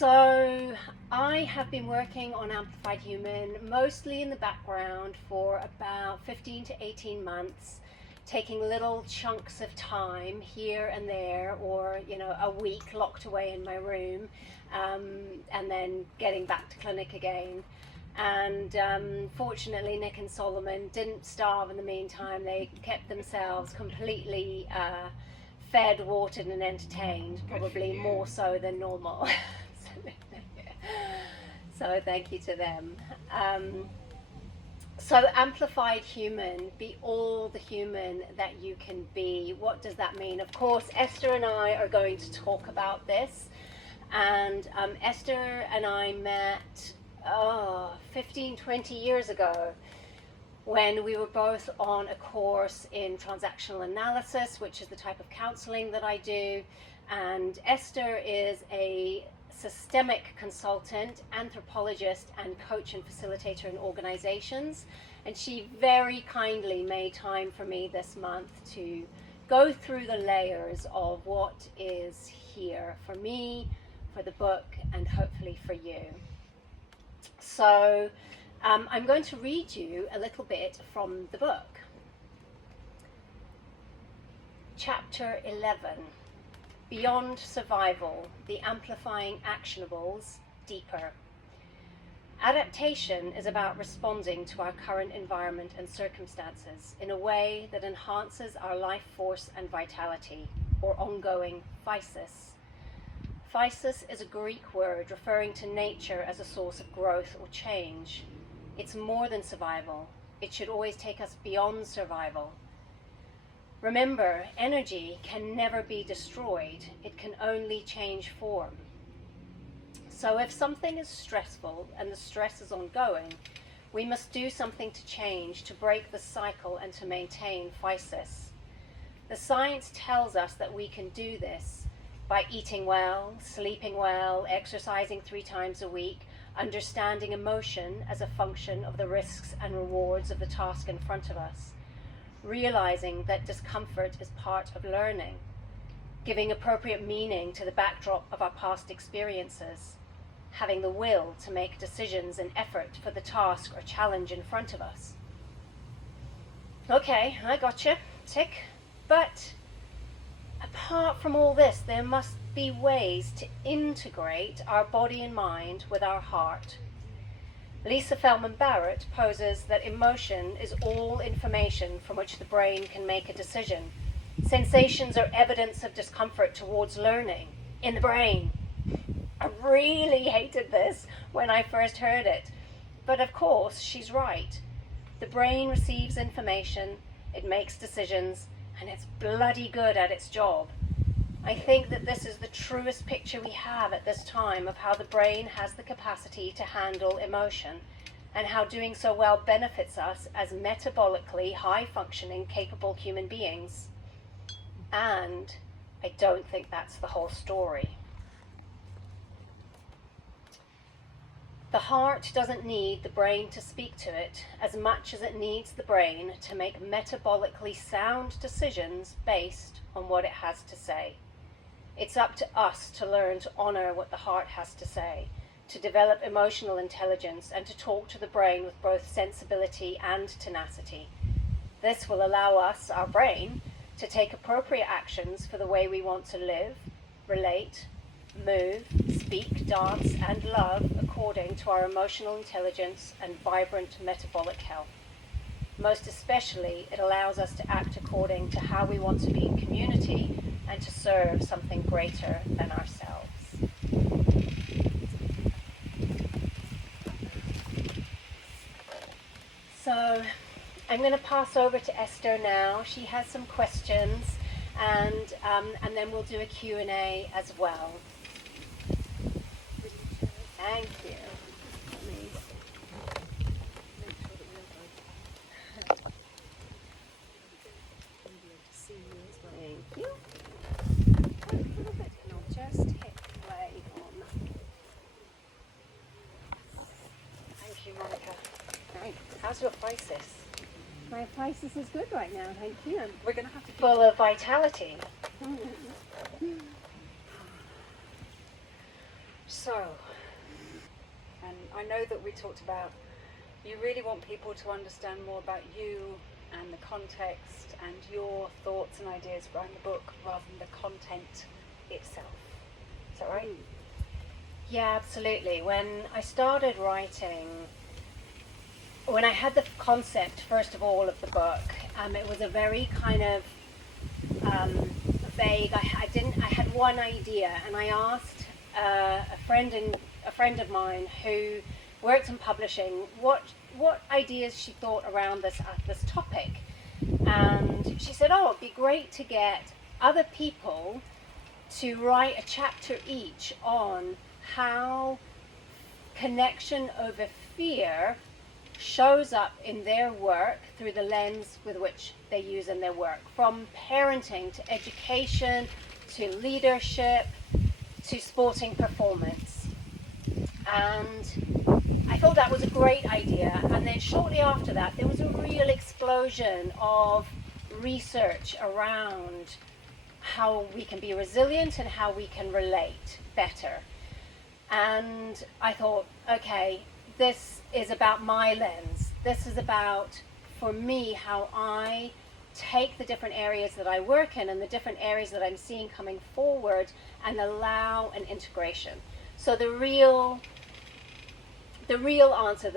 So I have been working on Amplified Human mostly in the background for about 15 to 18 months, taking little chunks of time here and there, or a week locked away in my room, and then getting back to clinic again. And fortunately, Nick and Solomon didn't starve in the meantime. They kept themselves completely fed, watered, and entertained, probably more so than normal. So thank you to them. So Amplified Human, be all the human that you can be. What does that mean? Of course, Esther and I are going to talk about this. And Esther and I met 15, 20 years ago when we were both on a course in transactional analysis, which is the type of counseling that I do. And Esther is a systemic consultant, anthropologist, and coach and facilitator in organizations. And she very kindly made time for me this month to go through the layers of what is here for me, for the book, and hopefully for you. So I'm going to read you a little bit from the book. Chapter 11. Beyond Survival, the Amplifying Actionables Deeper. Adaptation is about responding to our current environment and circumstances in a way that enhances our life force and vitality, or ongoing physis. Physis is a Greek word referring to nature as a source of growth or change. It's more than survival. It should always take us beyond survival. Remember, energy can never be destroyed. It can only change form. So if something is stressful and the stress is ongoing, we must do something to change, to break the cycle, and to maintain physis. The science tells us that we can do this by eating well, sleeping well, exercising 3 times a week, understanding emotion as a function of the risks and rewards of the task in front of us, realizing that discomfort is part of learning, giving appropriate meaning to the backdrop of our past experiences, having the will to make decisions and effort for the task or challenge in front of us. Okay, I gotcha, tick. But apart from all this, there must be ways to integrate our body and mind with our heart. Lisa Feldman Barrett poses that emotion is all information from which the brain can make a decision. Sensations are evidence of discomfort towards learning in the brain. I really hated this when I first heard it. But of course, she's right. The brain receives information, it makes decisions, and it's bloody good at its job. I think that this is the truest picture we have at this time of how the brain has the capacity to handle emotion, and how doing so well benefits us as metabolically high-functioning, capable human beings. And I don't think that's the whole story. The heart doesn't need the brain to speak to it as much as it needs the brain to make metabolically sound decisions based on what it has to say. It's up to us to learn to honor what the heart has to say, to develop emotional intelligence, and to talk to the brain with both sensibility and tenacity. This will allow us, our brain, to take appropriate actions for the way we want to live, relate, move, speak, dance, and love according to our emotional intelligence and vibrant metabolic health. Most especially, it allows us to act according to how we want to be in community and to serve something greater than ourselves. So I'm going to pass over to Esther now. She has some questions, and then we'll do a Q&A as well. Thank you. Thank you. A little bit, and I'll just hit play on. Thank you, Monica. Right. How's your physis? My physis is good right now, thank you. We're going to have to full of vitality. So, and I know that we talked about, you really want people to understand more about you and the context and your thoughts and ideas behind the book rather than the content itself. Is that right? Yeah, absolutely. When I started writing, when I had the concept, first of all, of the book, it was a very kind of vague. I had one idea, and I asked a friend of mine who worked in publishing what ideas she thought around this topic, and she said, "Oh, it'd be great to get other people to write a chapter each on how connection over fear shows up in their work through the lens with which they use in their work, from parenting to education to leadership to sporting performance." And I thought that was a great idea. And then shortly after that, there was a real explosion of research around how we can be resilient and how we can relate better. And I thought, okay, this is about my lens. This is about, for me, how I take the different areas that I work in and the different areas that I'm seeing coming forward and allow an integration. So the real answer